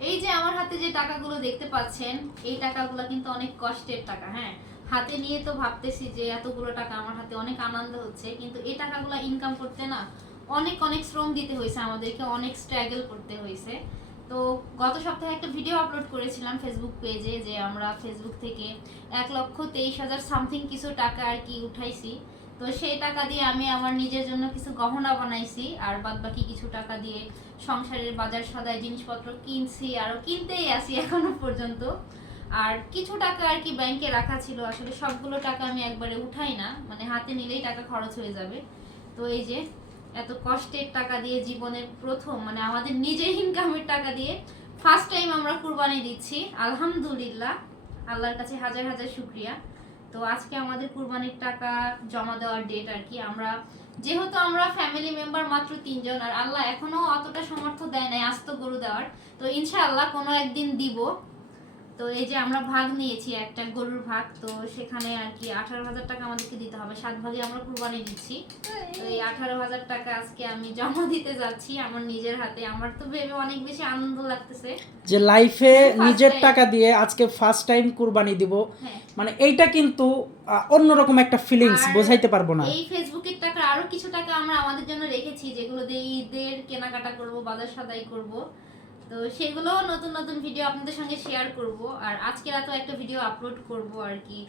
এই যে আমার হাতে যে টাকাগুলো দেখতে পাচ্ছেন, এই টাকাগুলো কিন্তু অনেক কষ্টের টাকা হ্যাঁ? হাতে নিয়ে তো ভাবতেছি যে এতগুলো টাকা আমার হাতে অনেক আনন্দ হচ্ছে, কিন্তু এই টাকাগুলো ইনকাম করতে না অনেক অনেক শ্রম দিতে হয়েছে আমাদেরকে, অনেক স্ট্রাগল করতে হয়েছে। তো গত সপ্তাহে একটা ভিডিও আপলোড করেছিলাম ফেসবুক পেজে যে আমরা ফেসবুক থেকে এক লক্ষ তেইশ হাজার সামথিং কিছু টাকা আর কি উঠাইছি। তো সেই টাকা দিয়ে আমি আমার নিজের জন্য কিছু গহনা বানাইছি, আর বাদ বাকি কিছু টাকা দিয়ে সংসারের বাজার সদায় জিনিসপত্র কিনছি, আরও কিনতেই আছি এখনও পর্যন্ত। আর কিছু টাকা আর কি ব্যাংকে রাখা ছিল, আসলে সবগুলো টাকা আমি একবারে উঠাই না মানে হাতে নিলেই টাকা খরচ হয়ে যাবে। তো এই যে, এত কষ্টের টাকা দিয়ে জীবনের প্রথম মানে আমাদের নিজের ইনকামের টাকা দিয়ে ফার্স্ট টাইম আমরা কুরবানি দিচ্ছি, আলহামদুলিল্লাহ, আল্লাহর কাছে হাজার হাজার শুক্রিয়া। তো আজকে আমাদের কুরবানির টাকা জমা দেওয়ার ডেট আর কি। আমরা, যেহেতু আমরা ফ্যামিলি মেম্বার মাত্র তিনজন, আর আল্লাহ এখনও অতটা সমর্থ দেয় নাই আস্ত গরু দেওয়ার, তো ইনশাআল্লাহ কোনো একদিন দিব। তো এই যে আমরা ভাগ নিয়েছি একটা গরুর ভাগ তো সেখানে আর কি আঠারো হাজার টাকা আমাদেরকে দিতে হবে। সাত ভাগে আমরা কুরবানি দিচ্ছি। তো এই আঠারো হাজার টাকা আজকে আমি জমা দিতে যাচ্ছি আমার নিজের হাতে। আমার তো ভেবে অনেক বেশি আনন্দ লাগতেছে। যে লাইফে নিজের টাকা দিয়ে আজকে ফার্স্ট টাইম কুরবানি দিব হ্যাঁ। মানে এইটা কিন্তু অন্যরকম একটা ফিলিংস বোঝাইতে পারব না। এই ফেসবুকের টাকা আরও কিছু টাকা আমরা আমাদের জন্য রেখেছি যেগুলো দিয়ে ঈদের কেনাকাটা করব বাজার সদাই করব। তো সেগুলো নতুন নতুন ভিডিও আপনাদের সঙ্গে শেয়ার করব। আর আজকে রাতেও একটা ভিডিও আপলোড করব আর কি।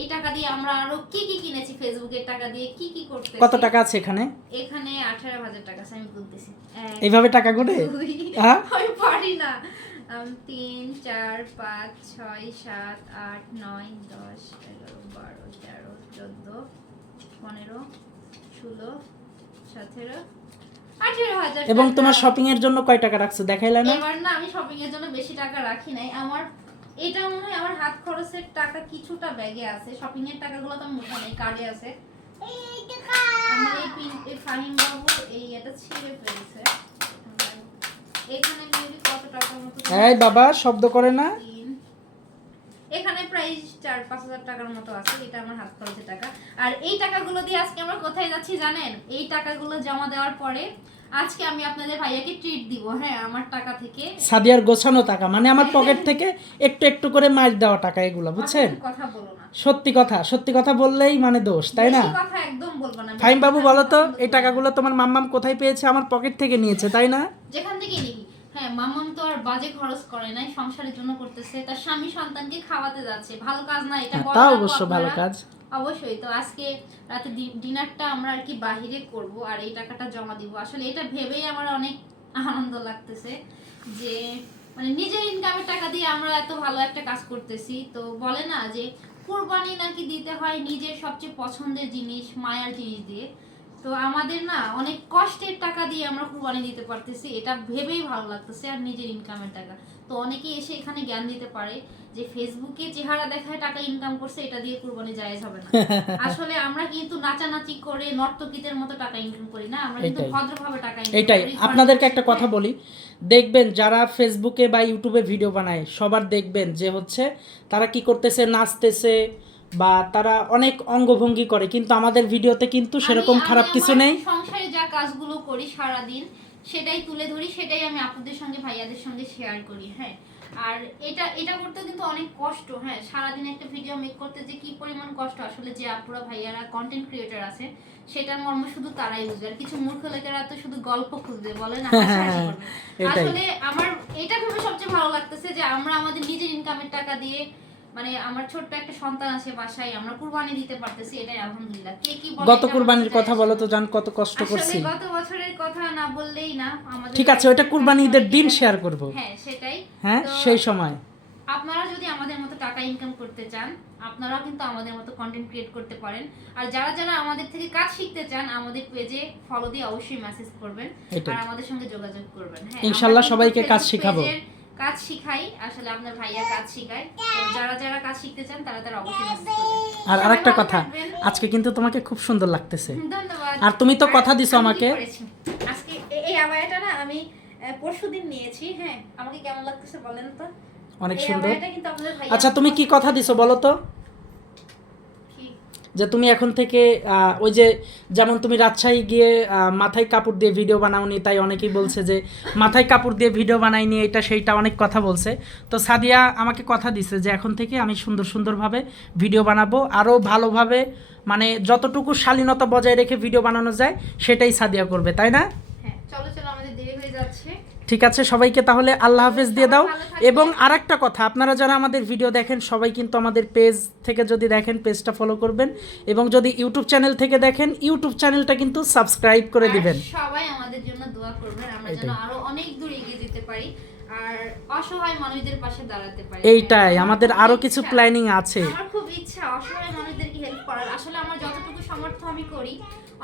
এই টাকা দিয়ে আমরা আরও কি কি কিনেছি ফেসবুকের টাকা দিয়ে? কি কি করতে কত টাকা আছে এখানে? এখানে আঠারো হাজার টাকা আছে, আমি বলতেছি। এইভাবে টাকা করে হ্যাঁ? আমি পারি না। তিন চার পাঁচ ছয় সাত আট নয় দশ এগারো বারো তেরো চোদ্দ পনেরো ষোলো সতেরো এবং। তোমার শপিং এর জন্য কয় টাকা রাখছো? দেখাইলে না? এবার না আমি শপিং এর জন্য বেশি টাকা রাখি নাই। আমার এটা মনে হয় আমার হাত খরচের টাকা কিছুটা ব্যাগে আছে। শপিং এর টাকাগুলো তো আমি নেই কার্ডে আছে। আমার এই পিন এই ফাহিম বাবু এই এটা ছিঁড়ে ফেলছে। এখানে মেবি কত টাকার মতো এই বাবা শব্দ করে না। এখানে প্রায় চার পাঁচ হাজার টাকার মতো আছে এটা আমার হাত খরচের টাকা। আর এই টাকাগুলো দিয়ে আজকে আমরা কোথায় যাচ্ছি জানেন? এই টাকাগুলো জমা দেওয়ার পরে আজকে আমি আপনাদের ভাইয়াকে ট্রিট দিব হ্যাঁ আমার টাকা থেকে। সাদিয়ার গোছানো টাকা মানে আমার পকেট থেকে একটু একটু করে মাছ দেওয়া টাকা এগুলো বুঝছেন? কথা বলো না। সত্যি কথা সত্যি কথা বললেই মানে দোষ তাই না? কথা একদম বলব না ফাইম বাবু বলো তো এই টাকাগুলো তোমার মাম্মাম কোথায় পেয়েছে? আমার পকেট থেকে নিয়েছে তাই না? না। যেখান থেকে নিবি হ্যাঁ মামাম তো আর বাজে খরচ করে নাই সংসারের জন্য করতেছে। তার স্বামী সন্তানকে খাওয়াতে যাচ্ছে। ভালো কাজ না এটা হ্যাঁ, বড় তা অবশ্য ভালো কাজ। অবশ্যই তো আজকে রাতে ডিনারটা আমরা আর কি বাহিরে করব আর এই টাকাটা জমা দিব। আসলে এটা ভেবেই আমার অনেক আনন্দ লাগতেছে যে মানে নিজের ইনকামের টাকা দিয়ে আমরা এত ভালো একটা কাজ করতেছি। তো বলে না যে কুরবানি নাকি দিতে হয় নিজের সবচেয়ে পছন্দের জিনিস মায়ার জিনিস দিয়ে। তো আমাদের না অনেক কষ্টের টাকা দিয়ে আমরা কুরবানি দিতে পারতেছি এটা ভেবেই ভালো লাগতেছে আর নিজের ইনকামের টাকা। তো অনেকেই এসে এখানে জ্ঞান দিতে পারে যে ফেসবুকে চেহারা দেখায় টাকা ইনকাম করছে এটা দিয়ে কুরবানি জায়েজ হবে না। আসলে আমরা কিন্তু নাচানাচি করে নর্তকীদের মতো টাকা ইনকাম করি না আমরা কিন্তু এটাই। ভদ্রভাবে টাকা ইনকাম এইটাই করি আপনাদেরকে একটা কথা বলি দেখবেন যারা ফেসবুকে বা ইউটিউবে ভিডিও বানায় সবার দেখবেন যে হচ্ছে তারা কি করতেছে নাচতেছে বা তারা অনেক অঙ্গভঙ্গি করে কিন্তু আমাদের ভিডিওতে কিন্তু সেরকম খারাপ কিছু নেই। সংসারে যা কাজগুলো করি সারা দিন সেটাই তুলে ধরি সেটাই আমি আপনাদের সঙ্গে ভাইয়াদের সঙ্গে শেয়ার করি হ্যাঁ। আর এটা এটা করতে কিন্তু অনেক কষ্ট হ্যাঁ। সারাদিন একটা ভিডিও মেক করতে যে কি পরিমাণ কষ্ট আসলে যে আপুরা ভাইয়ারা কন্টেন্ট ক্রিয়েটর আছে সেটার মর্ম শুধু তারাই বুঝবে আর কিছু মূর্খ লোকেরা তো শুধু গল্প খুঁজবে বলে না। আসলে আমার এটা ভেবে সবচেয়ে ভালো লাগতেছে যে আমরা আমাদের নিজের ইনকামের টাকা দিয়ে মানে আমার ছোট্ট একটা সন্তান আছে বাসায় আমরা কুরবানি দিতে পারতেছি এটাই আলহামদুলিল্লাহ। কে কি বলে গত কুরবানির কথা বলো তো জান কত কষ্ট আসলে করছি। গত বছরের কথা না বললেই না আমাদের ঠিক আছে ওটা কুরবানি ঈদের দিন শেয়ার করব। হ্যাঁ সেটাই। হ্যাঁ সেই সময়। আপনারা যদি আমাদের মতো টাকা ইনকাম করতে চান আপনারাও কিন্তু আমাদের মতো কন্টেন্ট ক্রিয়েট করতে পারেন। আর যারা যারা আমাদের থেকে কাজ শিখতে চান আমাদের পেজে ফলো দিয়ে অবশ্যই মেসেজ করবেন আর আমাদের সঙ্গে যোগাযোগ করবেন। হ্যাঁ ইনশাল্লাহ আমরা সবাইকে কাজ শিখাবো। কাজ শিখাই আসলে আপনার ভাইয়া কাজ শিখায়। যারা যারা কাজ শিখতে চান তারা তারা অবশ্যই আর আরেকটা কথা আজকে কিন্তু তোমাকে খুব সুন্দর লাগতেছে। ধন্যবাদ। আর তুমি তো কথা দিছো আমাকে। আজকে এই আবায়াটা না আমি পরশু দিন নিয়েছি হ্যাঁ। আমাকে কেমন লাগতেছে বলেন তো? অনেক সুন্দর। আচ্ছা তুমি কি কথা দিছো বলো তো? যে তুমি এখন থেকে ওই যে যেমন তুমি রাজশাহী গিয়ে মাথায় কাপড় দিয়ে ভিডিও বানাওনি, তাই অনেকেই বলছে যে মাথায় কাপড় দিয়ে ভিডিও বানাইনি, এটা সেইটা অনেক কথা বলছে। তো সাদিয়া আমাকে কথা দিছে যে এখন থেকে আমি সুন্দর সুন্দরভাবে ভিডিও বানাবো আরও ভালোভাবে মানে যতটুকু শালীনতা বজায় রেখে ভিডিও বানানো যায়, সেটাই সাদিয়া করবে, তাই না হ্যাঁ চলো চলো আমাদের দেরি হয়ে যাচ্ছে ঠিক আছে? সবাইকে তাহলে আল্লাহ হাফেজ দিয়ে দাও। এবং আর একটা কথা আপনারা যারা আমাদের ভিডিও দেখেন সবাই কিন্তু আমাদের পেজ থেকে যদি দেখেন পেজটা ফলো করবেন। এবং যদি ইউটিউব চ্যানেল থেকে দেখেন ইউটিউব চ্যানেলটা কিন্তু সাবস্ক্রাইব করে দিবেন। সবাই আমাদের জন্য দোয়া করবেন আমরা যেন আরও অনেক দূর এগিয়ে যেতে পারি আর অসহায় মানুষদের পাশে দাঁড়াতে পারি। এইটাই আমাদের আরও কিছু প্ল্যানিং আছে। আমার খুব ইচ্ছা অসহায় মানুষদেরকে হেল্প করার। আসলে আমার যতটুকু সামর্থ্য আমি করি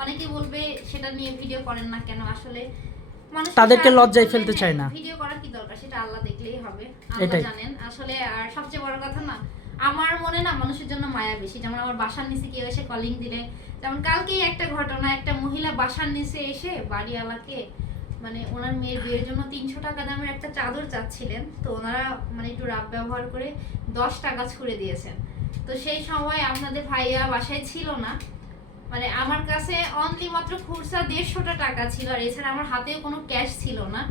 অনেকে বলবে সেটা নিয়ে ভিডিও করেন না কেন? আসলে তাদেরকে লজ্জায় ফেলতে চায় না। হ্যাঁ, ভিডিও করার কি দরকার? সেটা আল্লাহ দেখলেই হবে আল্লাহ জানেন। আসলে আর সবচেয়ে বড় কথা না আমার মনে না মানুষের জন্য মায়া বেশি। যেমন আমার বাসার নিচে কেউ এসে কলিং দিলে যেমন কালকেই একটা ঘটনা একটা মহিলা বাসার নিচে এসে বাড়িওয়ালাকে মানে ওনার মেয়ের বিয়ের জন্য তিনশো টাকা দামের একটা চাদর চাচ্ছিলেন। তো ওনারা মানে একটু রাব ব্যবহার করে দশ টাকা ছুড়ে দিয়েছেন। তো সেই সময় আপনাদের ভাইয়া বাসায় ছিল না। মানে আমার কাছে অনলি মাত্র খুচরা দেড়শোটা টাকা ছিল আর এছাড়া আমার হাতেও কোনো ক্যাশ ছিল না।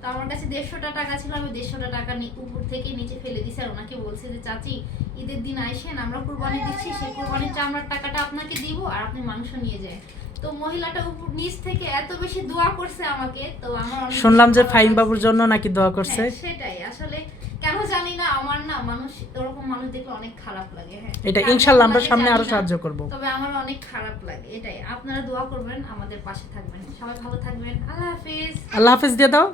তো আমার কাছে দেড়শোটা টাকা ছিল আমি দেড়শোটা টাকা উপর থেকে নিচে ফেলে দিছি। আর ওনাকে বলছি যে চাচি ঈদের দিন আইসেন আমরা কুরবানি দিচ্ছি সেই কুরবানির চামড়ার টাকাটা আপনাকে দিব আর আপনি মাংস নিয়ে যায় তো মহিলাটা উপর নিচ থেকে এত বেশি দোয়া করছে আমাকে তো আমার শুনলাম যে ফাইন বাবুর জন্য নাকি দোয়া করছে। হ্যাঁ, সেটাই। আসলে কেন জানি না আমার না মানুষ এরকম মানুষ দেখলে অনেক খারাপ লাগে হ্যাঁ। এটা ইনশাআল্লাহ ইনশাল্লাহ আমরা সামনে আরও সাহায্য করব। তবে আমার অনেক খারাপ লাগে এটাই। আপনারা দোয়া করবেন আমাদের পাশে থাকবেন। সবাই ভালো থাকবেন। আল্লাহ হাফিজ। আল্লাহ হাফেজ দিয়ে দাও।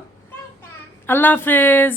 আল্লাহ হাফেজ।